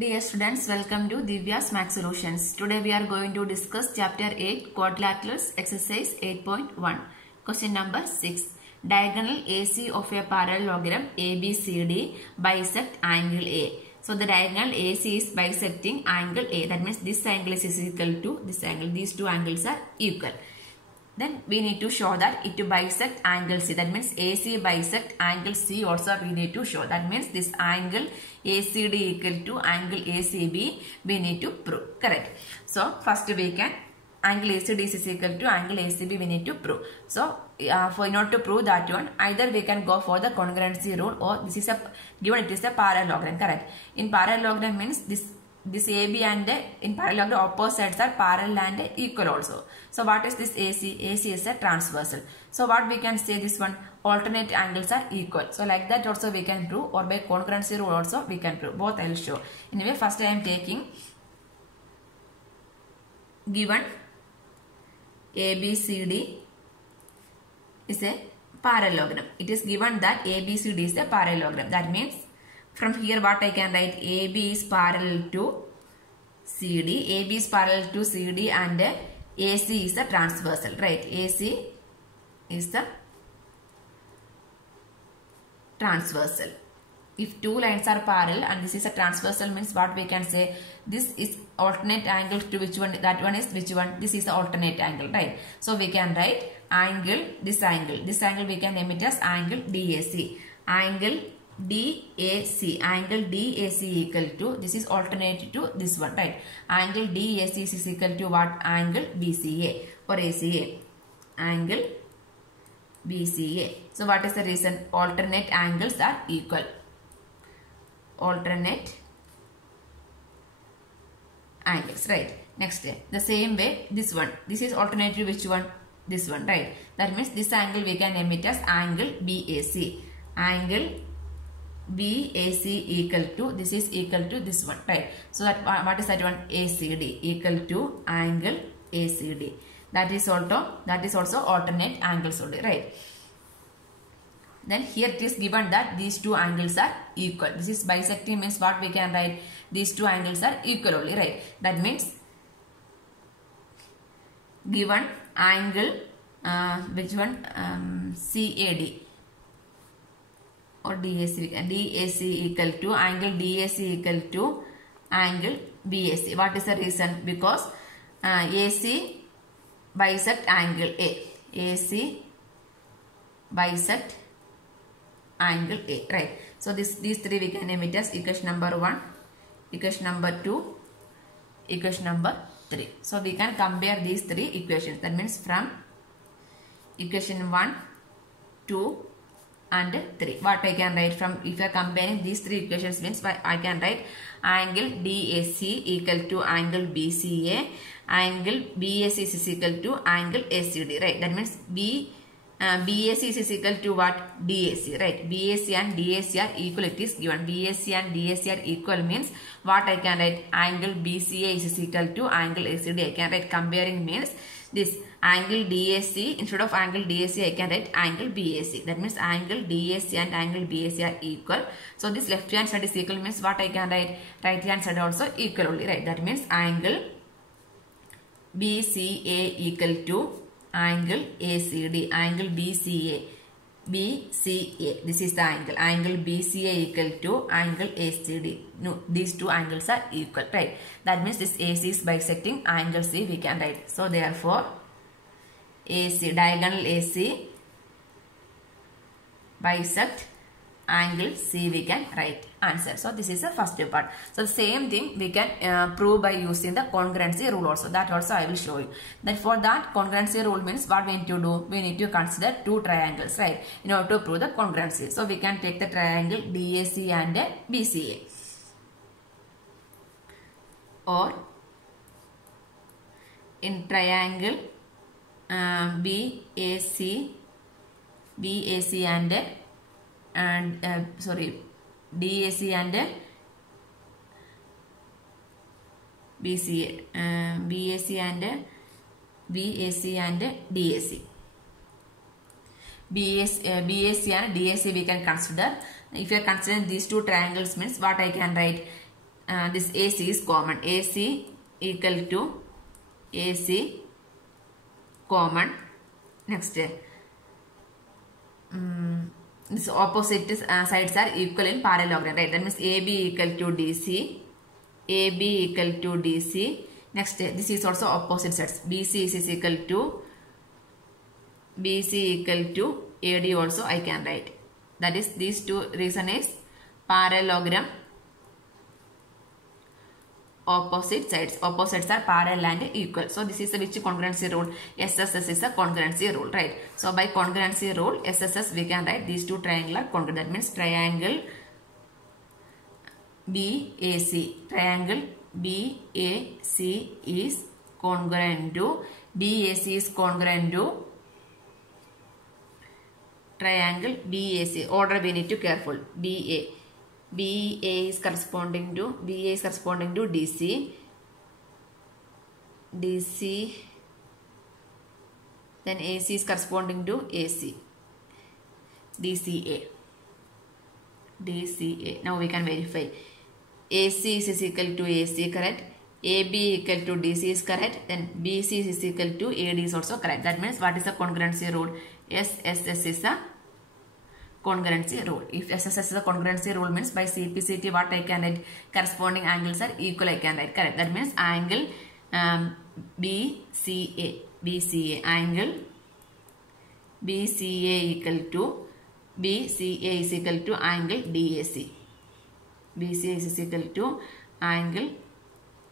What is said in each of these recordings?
Dear students, welcome to Divya's Math Solutions. Today we are going to discuss Chapter 8 Quadrilaterals Exercise 8.1. Question number 6. Diagonal AC of a parallelogram ABCD bisect angle A. So the diagonal AC is bisecting angle A. That means this angle is equal to this angle. These two angles are equal. Then we need to show that it bisect angle C. That means AC bisect angle C also we need to show. That means this angle ACD equal to angle ACB we need to prove. Correct. So first we can angle ACD is equal to angle ACB we need to prove. So for in order to prove that one, either we can go for the congruency rule or this is a given it is a parallelogram. Correct. In parallelogram means this AB and in parallelogram opposite sides are parallel and equal also. So what is this AC? AC is a transversal. So what we can say this one alternate angles are equal. So like that also we can prove, or by congruency rule also we can prove. Both I will show. Anyway, first I am taking given ABCD is a parallelogram. It is given that ABCD is a parallelogram. That means from here what I can write, AB is parallel to CD, AB is parallel to CD and AC is a transversal, right? AC is the transversal. If two lines are parallel and this is a transversal means what we can say, this is alternate angle to which one, that one is which one, this is the alternate angle, right? So we can write angle we can emit as angle DAC, angle DAC equal to, this is alternate to this one, right? Angle DAC is equal to what? Angle BCA or ACA, angle BCA. So what is the reason? Alternate angles are equal. Alternate angles, right? Next, the same way this one, this is alternate to which one? This one, right? That means this angle we can emit as angle BAC, angle BAC equal to, this is equal to this one, right? So that what is that one? ACD equal to angle ACD. That is also alternate angles only, right? Then here it is given that these two angles are equal. This is bisecting means what we can write? These two angles are equal only, right? That means given angle which one? CAD or DAC equal to angle DAC equal to angle BAC. What is the reason? Because AC bisect angle A. AC bisect angle A, right? So these three we can emit as equation number 1, equation number 2, equation number 3. So we can compare these three equations. That means from equation 1, 2 and 3. What I can write from, if I am comparing these three equations means I can write angle DAC equal to angle BCA, angle BAC is equal to angle ACD, right? That means BAC is equal to what? DAC, right? BAC and DAC are equal, it is given. BAC and DAC are equal means what I can write? Angle BCA is equal to angle ACD. I can write comparing means this angle DAC, instead of angle DAC I can write angle BAC. That means angle DAC and angle BAC are equal. So this left hand side is equal means what I can write? Right hand side also equal only, right? That means angle BCA equal to angle ACD, angle BCA. This is the angle BCA equal to angle ACD. No, these two angles are equal, right? That means this AC is bisecting angle C we can write. So therefore AC, diagonal AC bisect angle C we can write answer. So this is the first part. So the same thing we can prove by using the congruency rule also. That also I will show you. Then for that congruency rule means what we need to do? We need to consider two triangles, right? In order to prove the congruency. So we can take the triangle DAC and BCA. Or in triangle BAC and DAC and BCA, BAC and DAC. BAC and DAC we can consider. If you are considering these two triangles means what I can write? this AC is common. AC equal to AC common. Next, this opposite sides are equal in parallelogram, right? That means AB equal to DC. AB equal to DC. Next, this is also opposite sides. BC is equal to AD also I can write. That is, these two reason is parallelogram, opposite sides. Opposites are parallel and equal. So this is which congruency rule? SSS is a congruency rule, right? So by congruency rule, SSS we can write these two triangular congruent. That means triangle BAC. Triangle BAC is congruent to triangle BAC. Order we need to careful. BA is corresponding to DC. Then AC is corresponding to AC. DCA. Now we can verify. AC is equal to AC, correct? AB equal to DC is correct. Then BC is equal to AD is also correct. That means what is the congruency rule? SSS is a congruency rule. If SSS is a congruency rule, means by CPCT what I can write? Corresponding angles are equal, I can write, correct? That means angle BCA. Angle BCA is equal to angle DAC. BCA is equal to angle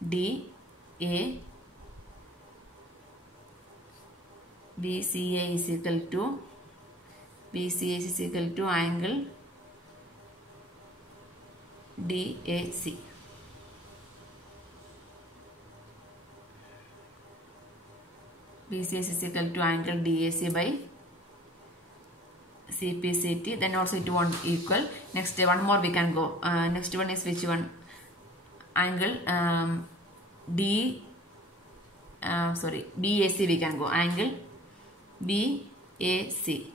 DA. BCA is equal to angle DAC. BCA is equal to angle DAC by CPCT. Then also it won't equal. Next one more we can go. Next one is which one? Angle BAC we can go. Angle BAC.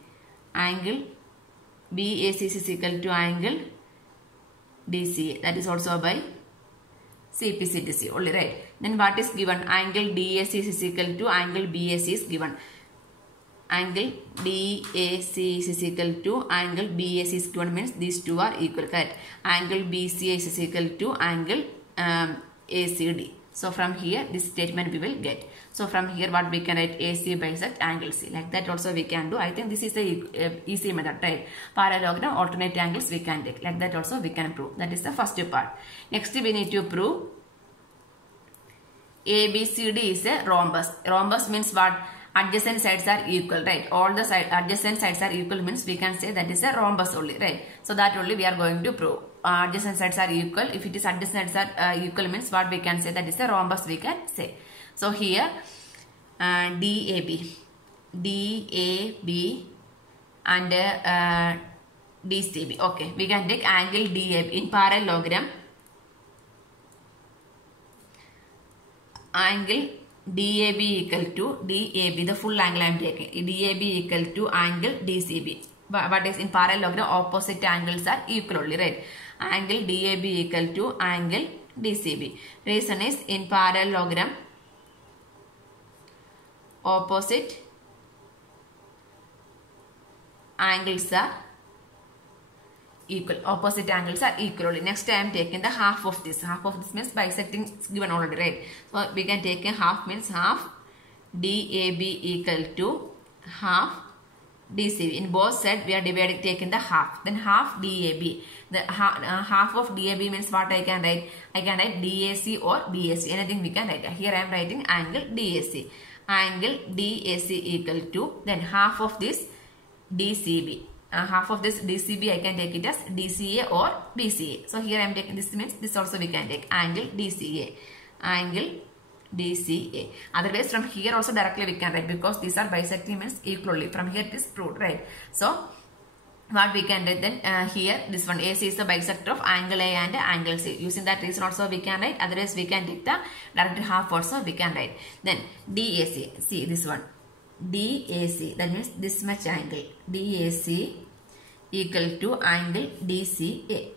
Angle BAC is equal to angle DCA. That is also by CPCTC only, right? Then what is given? Angle DAC is equal to angle BAC is given. Angle DAC is equal to angle BAC is given, means these two are equal, correct? Angle BCA is equal to angle ACD. So from here this statement we will get. So from here what we can write? AC bisect angle C. Like that also we can do. I think this is the easy method, right? Parallelogram, alternate angles we can take. Like that also we can prove. That is the first part. Next we need to prove ABCD is a rhombus. Rhombus means what? Adjacent sides are equal, right? All the adjacent sides are equal means we can say that is a rhombus only, right? So that only we are going to prove. Adjacent sides are equal. If it is adjacent sides are equal means what we can say? That is a rhombus we can say. So here DAB and DCB. Okay, we can take angle DAB in parallelogram. Angle DAB equal to DAB, the full angle I am taking. DAB equal to angle DCB. But is in parallelogram, opposite angles are equal only, right? Angle DAB equal to angle DCB. Reason is in parallelogram, opposite angles are equal. Opposite angles are equal only. Next I am taking the half of this. Half of this means bisecting is given already, right? So we can take a half, means half DAB equal to half DCB. In both sides we are dividing, taking the half. Then half DAB. The half of DAB means what I can write? I can write DAC or BAC. Anything we can write. Here I am writing angle DAC. Angle DAC equal to, then half of this DCB. Half of this DCB I can take it as DCA or BCA. So here I am taking this, means this also we can take angle DCA. Angle DCA. Otherwise from here also directly we can write, because these are bisecting means equally. From here it is proved, right? So what we can write then, here this one AC is the bisector of angle A and angle C. Using that reason also we can write. Otherwise we can take the direct half also we can write. Then DAC, see this one, DAC, that means this much angle. DAC equal to angle DCA.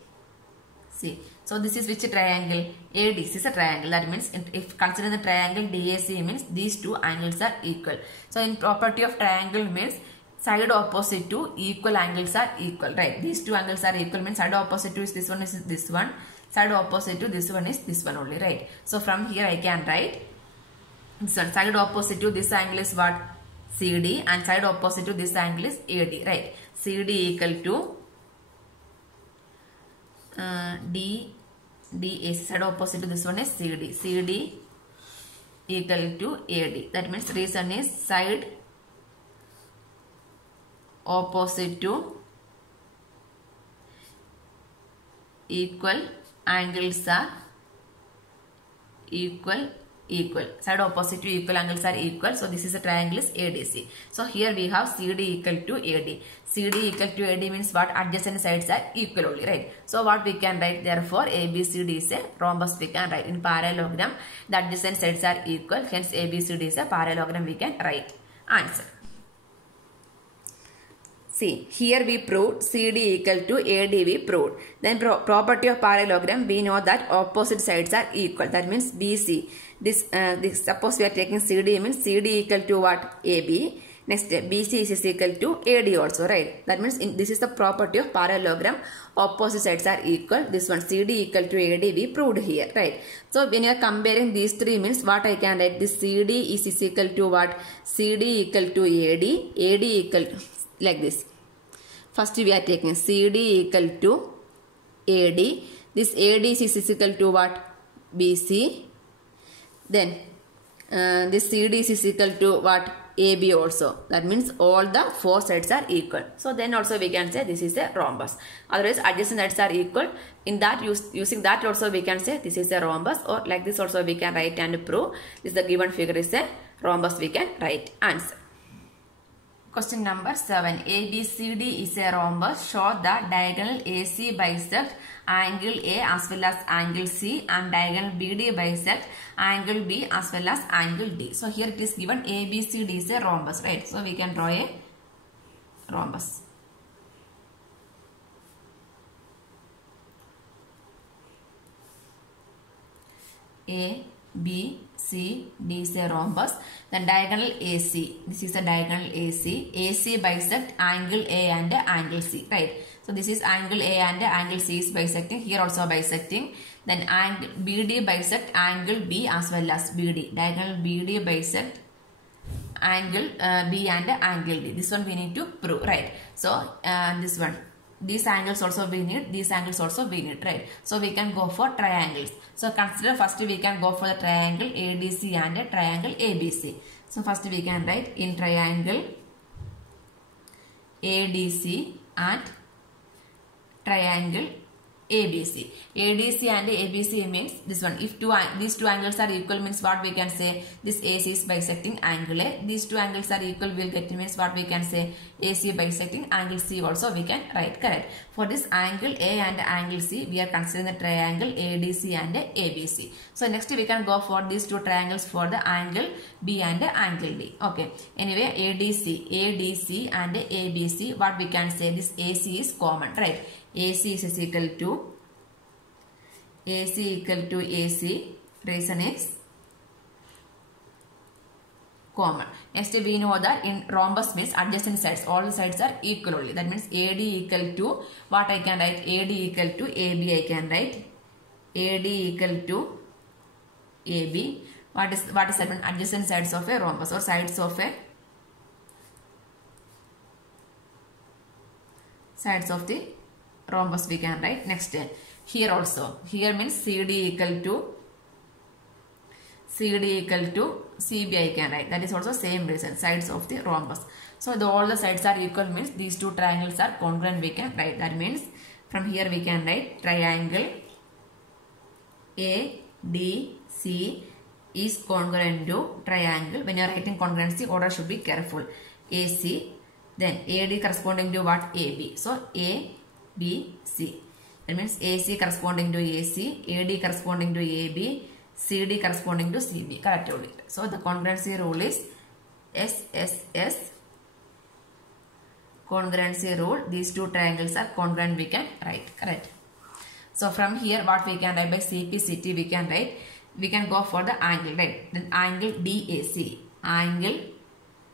See, So this is which triangle? ADC is a triangle. That means if consider the triangle DAC means these two angles are equal. So in property of triangle means side opposite to equal angles are equal, right? These two angles are equal means side opposite to is this one, side opposite to this one is this one only, right? So from here I can write this one, side opposite to this angle is what? CD, and side opposite to this angle is AD, right? CD equal to DAC, side opposite to this one is CD. CD equal to AD. That means reason is side opposite to equal angles are equal. Side opposite to equal angles are equal. So this is a triangle is ADC. So here we have CD equal to AD. CD equal to AD means what? Adjacent sides are equal only, right? So what we can write? Therefore ABCD is a rhombus we can write. In parallelogram the adjacent sides are equal. Hence ABCD is a parallelogram we can write. Answer. See, here we proved CD equal to AD we proved. Then property of parallelogram, we know that opposite sides are equal. That means BC. This suppose we are taking CD means CD equal to what? AB. Next BC is equal to AD also, right? That means this is the property of parallelogram. Opposite sides are equal. This one CD equal to AD we proved here, right? So when you are comparing these three means what I can write? This CD is equal to what? CD equal to AD. AD equal to, like this. First we are taking CD equal to AD. This AD is equal to what? BC. Then this CD is equal to what? AB also. That means all the four sides are equal. So then also we can say this is a rhombus. Otherwise adjacent sides are equal. In that using that also we can say this is a rhombus, or like this also we can write and prove this the given figure is a rhombus we can write. Answer. Question number 7. ABCD is a rhombus. Show the diagonal AC bisect angle A as well as angle C, and diagonal BD bisect angle B as well as angle D. So here it is given ABCD is a rhombus, right? So we can draw a rhombus. A, B, C, D is a rhombus. Then diagonal AC. This is a diagonal AC. AC bisect angle A and angle C, right? So this is angle A and angle C is bisecting. Here also bisecting. Then angle BD bisect angle B as well as BD. Diagonal BD bisect angle B and angle D. This one we need to prove, right? So this one. These angles also we need, these angles also we need, right? So we can go for triangles. So consider first we can go for the triangle ADC and a triangle ABC. So first we can write in triangle ADC and triangle ABC. ADC and ABC means this one. If these two angles are equal means what we can say? This AC is bisecting angle A. These two angles are equal, we'll get means what we can say? AC bisecting angle C also we can write, correct? For this angle A and angle C, we are considering the triangle ADC and ABC. So next we can go for these two triangles for the angle B and angle D. Okay. Anyway, ADC and ABC, what we can say? This AC is common, right? AC is equal to AC. Reason is common. Next we know that in rhombus means adjacent sides, all the sides are equal only. That means AD equal to what I can write? AD equal to AB I can write. AD equal to AB. What is that mean? Adjacent sides of a rhombus, or sides of the rhombus we can write. Next here also, here means CD equal to CB I can write. That is also same reason, sides of the rhombus. So all the sides are equal means these two triangles are congruent we can write. That means from here we can write triangle ADC is congruent to triangle. When you are writing congruency, order should be careful. AC, then AD corresponding to what? AB. So ABC. That means AC corresponding to AC, AD corresponding to AB, CD corresponding to CB. Correct only. So the congruency rule is SSS. Congruency rule. These two triangles are congruent we can write. Correct. So from here what we can write by CPCT, we can go for the angle, right? Then angle DAC. Angle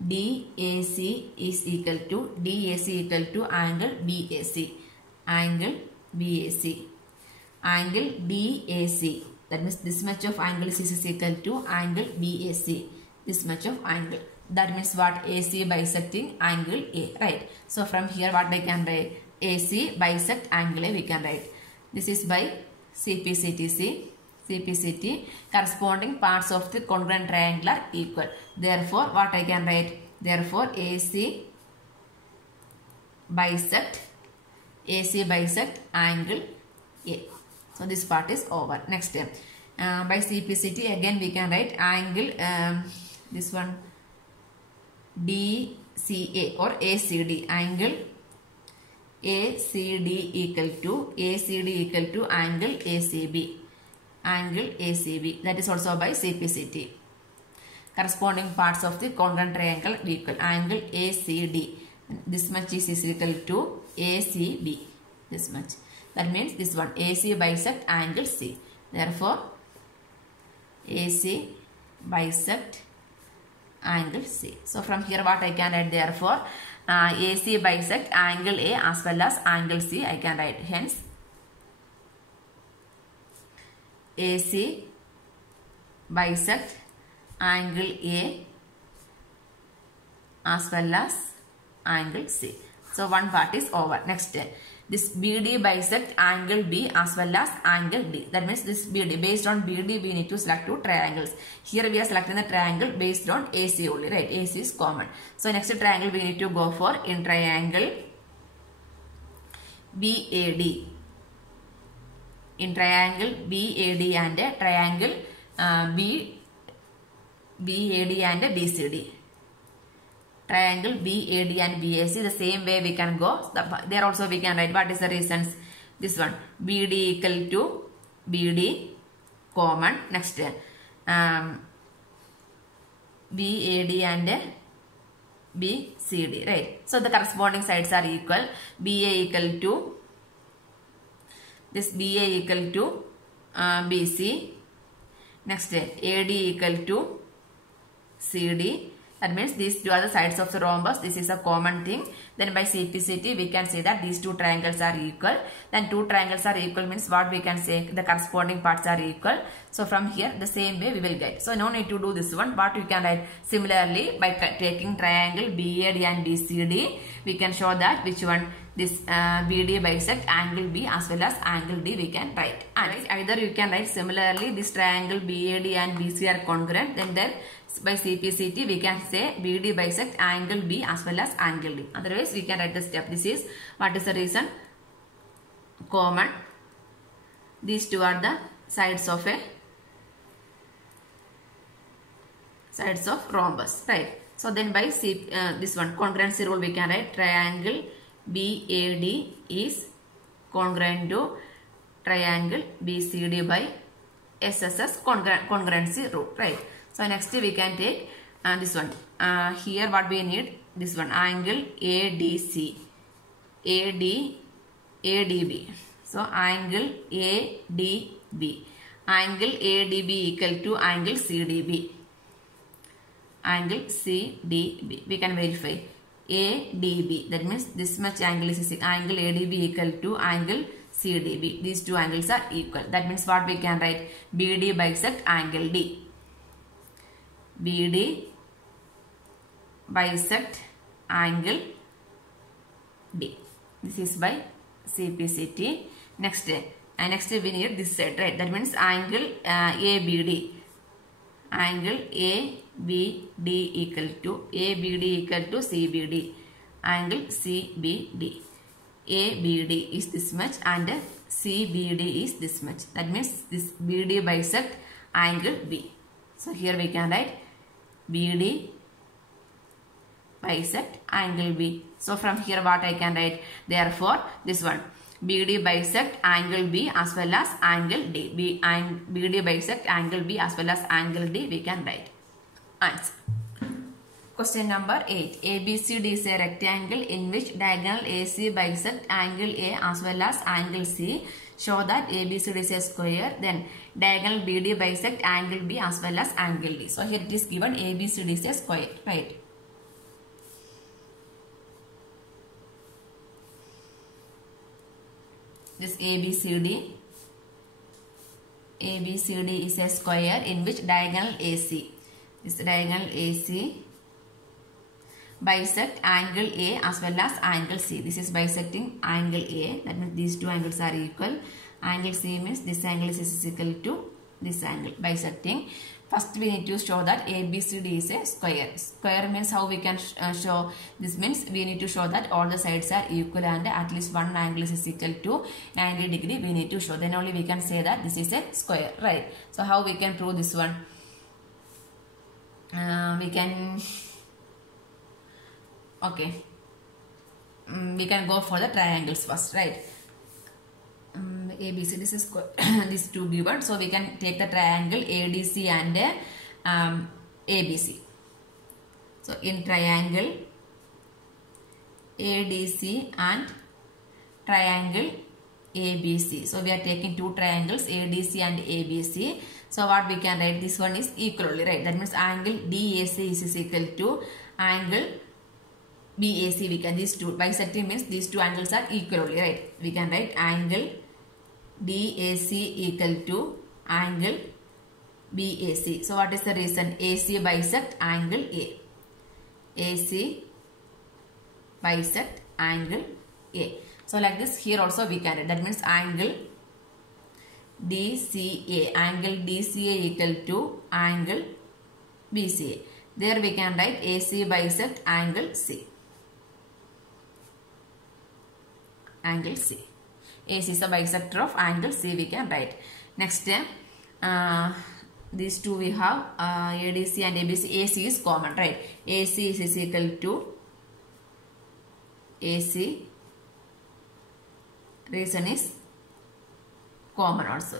DAC is equal to angle BAC. Angle BAC. Angle DAC. That means this much of angle is equal to angle BAC. This much of angle. That means what? AC bisecting angle A, right? So from here what I can write? AC bisect angle A we can write. This is by CPCT. CPCT, corresponding parts of the congruent triangle are equal. Therefore what I can write? Therefore AC bisect angle A. So this part is over. Next by CPCT again we can write angle this one DCA or ACD. Angle ACD equal to angle ACB. Angle ACB, that is also by CPCT. Corresponding parts of the congruent triangle equal. Angle ACD, this much is equal to ACB, this much. That means this one AC bisect angle C. Therefore AC bisect angle C. So from here what I can write? Therefore AC bisect angle A as well as angle C I can write. Hence AC bisect angle A as well as angle C. So one part is over. Next, this BD bisect angle B as well as angle D. That means this BD, based on BD we need to select two triangles. Here we are selecting the triangle based on AC only, right? AC is common. So next triangle we need to go for in triangle BAD. In triangle BAD and triangle BAD and BCD. Triangle BAD and BAC, the same way we can go. There also we can write what is the reasons. This one BD equal to BD common. Next BAD and BCD, right? So the corresponding sides are equal. BA equal to this BA equal to BC. Next AD equal to CD. That means these two are the sides of the rhombus. This is a common thing. Then by CPCT we can say that these two triangles are equal. Then two triangles are equal means what we can say? The corresponding parts are equal. So from here the same way we will get. So no need to do this one. But we can write similarly by taking triangle BAD and BCD. We can show that which one this BD bisect angle B as well as angle D we can write. And either you can write similarly this triangle BAD and BC are congruent. Then by CPCT we can say BD bisect angle B as well as angle D. Otherwise we can write the step. This is what is the reason? Common. These two are the sides of rhombus, right? So then by this one congruency rule we can write triangle BAD is congruent to triangle BCD by SSS congruency rule, right? So next we can take this one. Here what we need? This one angle ADC, ADB. So angle ADB. Angle ADB equal to angle CDB. Angle CDB. We can verify. ADB. That means this much angle is angle ADB equal to angle CDB. These two angles are equal. That means what we can write? BD bisect angle D. BD bisect angle D. This is by CPCT. Next we need this side, right? That means angle ABD. Angle ABD equal to CBD. Angle CBD. ABD is this much and CBD is this much. That means this BD bisect angle B. So here we can write BD bisect angle B. So from here what I can write? Therefore this one BD bisect angle B as well as angle D. BD bisect angle B as well as angle D we can write. Answer. Question number 8. ABCD is a rectangle in which diagonal AC bisect angle A as well as angle C. show that ABCD is a square, then diagonal BD bisect angle B as well as angle D. So here it is given ABCD is a square, right? This ABCD is a square in which diagonal AC, this diagonal AC bisect angle A as well as angle C. This is bisecting angle A, that means these two angles are equal. Angle C means this angle is equal to this angle. Bisecting, first we need to show that ABCD is a square. Square means how we can show, this means we need to show that all the sides are equal and at least one angle is equal to 90 degree we need to show, then only we can say that this is a square, right? So how we can prove this one? We can go for the triangles first, right? ABC, this is these two given, so we can take the triangle ADC and ABC. So in triangle ADC and triangle ABC, so we are taking two triangles ADC and ABC. So what we can write, this one is equally, right? That means angle DAC is equal to angle BAC. We can, these two bisecting means these two angles are equally, right? We can write angle DAC equal to angle BAC. So what is the reason? AC bisect angle A. AC bisect angle A. So like this, here also we can write, that means angle DCA, angle DCA equal to angle BCA. There we can write AC bisect angle C. Angle C. AC is the bisector of angle C, we can write. Next, these two we have ADC and ABC. AC is common, right? AC is equal to AC. Reason is common also.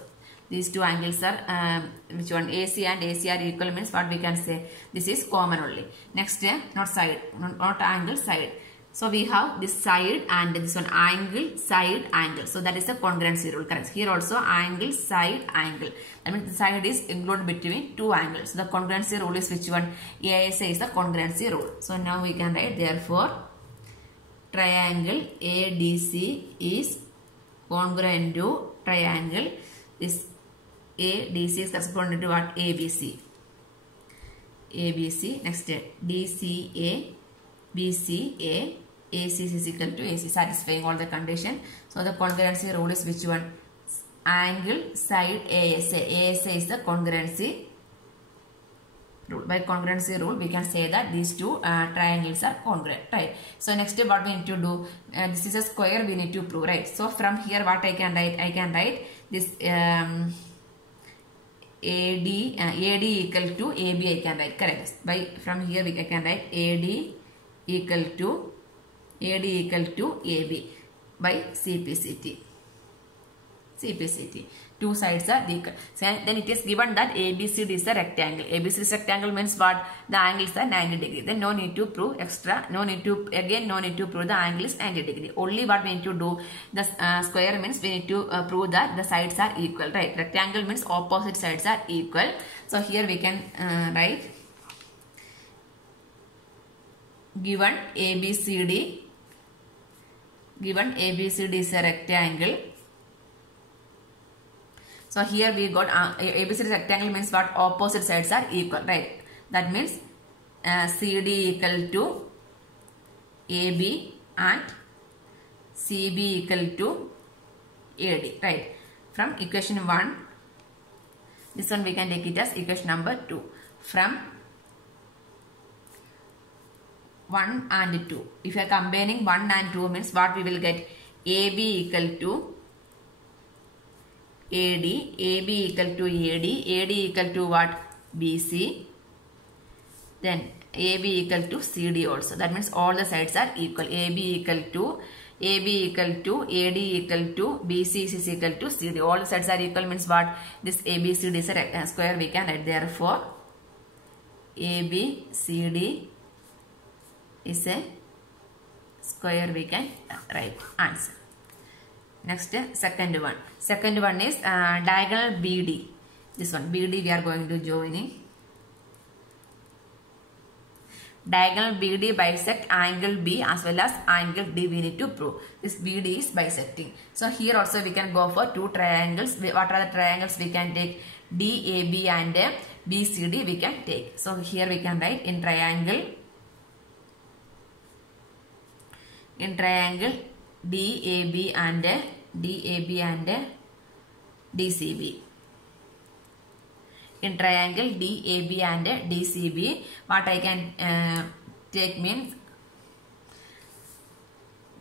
These two angles are, which one? AC and AC are equal means what we can say? This is common only. Next, not side, not angle, side. So we have this side and this one angle, side, angle. So that is a congruency rule, correct? Here also angle, side, angle. That means the side is included between two angles. So the congruency rule is which one? ASA is the congruency rule. So now we can write, therefore triangle ADC is congruent to triangle. This ADC is corresponding to what? ABC. ABC. Next, DCA, BCA, AC is equal to AC, satisfying all the condition. So the congruency rule is which one? Angle, side, ASA. ASA is the congruency rule. By congruency rule, we can say that these two triangles are congruent, right? So next, what we need to do? This is a square, we need to prove, right? So from here, what I can write? I can write this AD equal to AB. I can write, correct? By from here, I can write AD equal to AB by CPCT. Two sides are equal. So then it is given that ABCD is a rectangle. ABCD rectangle means what? The angles are 90 degree. Then no need to prove extra. No need to prove the angle is 90 degree. Only what we need to do, the square means we need to prove that the sides are equal, right? Rectangle means opposite sides are equal. So here we can write, given ABCD is a rectangle. So here we got ABCD rectangle means what? Opposite sides are equal, right? That means CD equal to AB and CB equal to AD, right? From equation 1, this one we can take it as equation number 2. From 1 and 2. If you are combining 1 and 2 means what we will get? AB equal to AD, AB equal to AD, AD equal to what? BC. Then AB equal to CD also. That means all the sides are equal. AB equal to AD equal to BC is equal to CD. All the sides are equal means what? This ABCD is a square, we can write. Therefore, ABCD is a square, we can write answer. Next, second one. Second one is diagonal BD. This one, BD we are going to join. Diagonal BD bisect angle B as well as angle D we need to prove. This BD is bisecting. So here also we can go for two triangles. What are the triangles we can take? DAB and BCD we can take. So here we can write in triangle DAB and DCB. In triangle DAB and DCB, what I can take means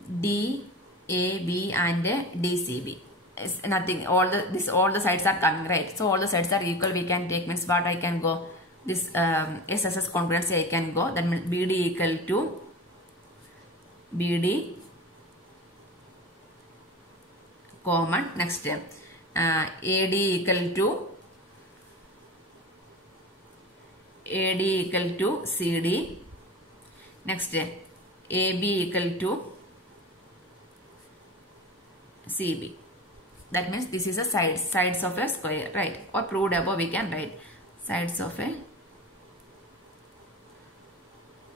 DAB and DCB. It's nothing. All the sides are coming, right? So all the sides are equal. We can take means what I can go. This SSS congruency I can go. That means BD equal to BD common. Next, AD equal to CD. Next, AB equal to CB. That means this is a sides of a square, right? Or proved above we can write sides of a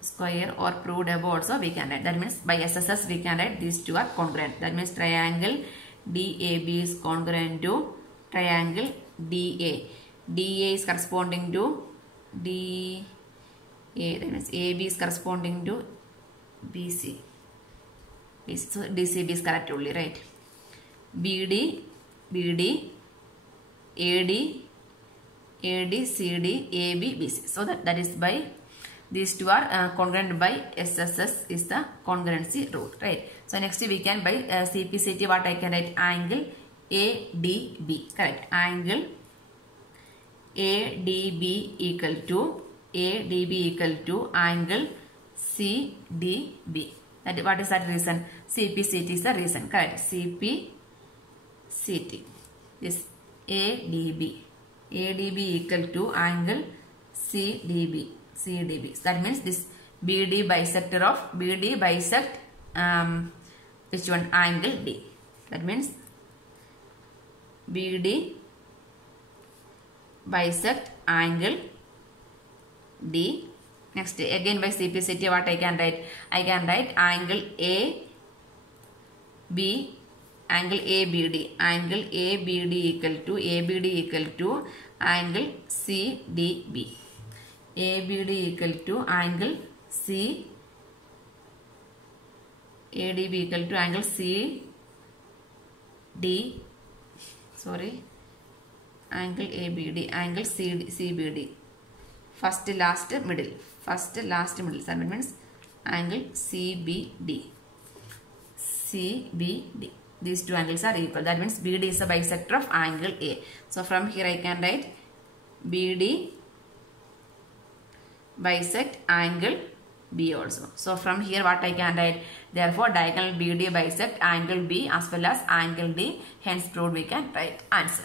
square, or proved above also we can write. That means by SSS we can write these two are congruent. That means triangle DAB is congruent to triangle DA. DA is corresponding to DA. That means AB is corresponding to BC. So DCB is correct only, right? BD, AD, CD, AB, BC. So that is by these two are congruent by SSS is the congruency rule, right? So next we can by CPCT what I can write angle ADB, correct? Angle ADB equal to angle CDB. That what is that reason? CPCT is the reason, correct? CPCT. This ADB equal to angle CDB. That means this BD bisect which one? Angle D. That means BD bisect angle D. Next, again by CPCT what I can write? I can write angle ABD. Angle ABD equal to angle CDB. ABD equal to angle ADB equal to angle angle ABD, angle CBD. First, last, middle. That means angle CBD. These two angles are equal. That means BD is a bisector of angle A. So from here I can write BD bisect angle B also. So from here what I can write? Therefore diagonal BD bisect angle B as well as angle D. Hence proved we can write answer.